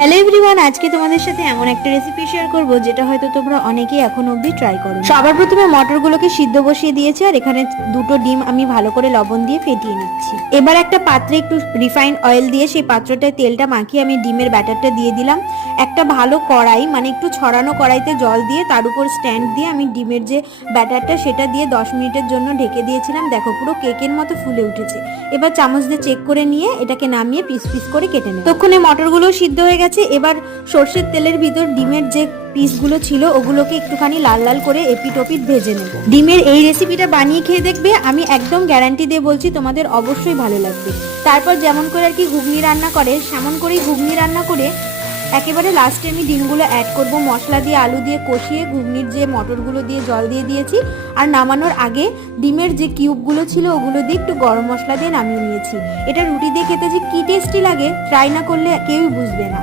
Hello everyone, আজকে তোমাদের সাথে এমন একটা রেসিপি শেয়ার করব যেটা হয়তো তোমরা অনেকেই এখন অবধি ট্রাই করো। সবার প্রথমে মটরগুলোকে সিদ্ধ বসিয়ে দিয়েছি, আর এখানে দুটো ডিম আমি ভালো করে লবণ দিয়ে ফেটিয়ে নিচ্ছি। এবার একটা পাত্রে একটু রিফাইন্ড অয়েল দিয়ে সেই পাত্রটায় তেলটা মাখিয়ে আমি ডিমের ব্যাটারটা দিয়ে দিলাম। একটা ভালো কড়াই, মানে একটু ছড়ানো কড়াইতে জল দিয়ে তার উপর স্ট্যান্ড দিয়ে আমি ডিমের যে ব্যাটারটা সেটা দিয়ে 10 মিনিটের জন্য ঢেকে দিয়েছিলাম। দেখো পুরো কেকের মতো ফুলে উঠেছে। এবার চামচ দিয়ে চেক করে নিয়ে এটাকে নামিয়ে পিস পিস করে কেটে নেব। তখনই মটরগুলো সিদ্ধ হয়ে গেছে। এবার সর্ষের তেলের ভিতর ডিমের যে পিসগুলো ছিল ওগুলোকে একটুখানি লাল লাল করে এপিট ওপিট ভেজে নেব। ডিমের এই রেসিপিটা বানিয়ে খেয়ে দেখবে, আমি একদম গ্যারান্টি দিয়ে বলছি তোমাদের অবশ্যই ভালো লাগবে। তারপর যেমন করে আর কি ঘুগনি রান্না করে সেমন করেই ঘুগনি রান্না করে একেবারে লাস্টে আমি ডিমগুলো অ্যাড করব, মশলা দিয়ে আলু দিয়ে কষিয়ে ঘুগনির যে মটরগুলো দিয়ে জল দিয়ে দিয়েছি। আর নামানোর আগে ডিমের যে কিউবগুলো ছিল ওগুলো দিয়ে একটু গরম মশলা দিয়ে নামিয়ে নিয়েছি। এটা রুটি দিয়ে খেতে যে কি টেস্টি লাগে, ট্রাই না করলে কেউই বুঝবে না।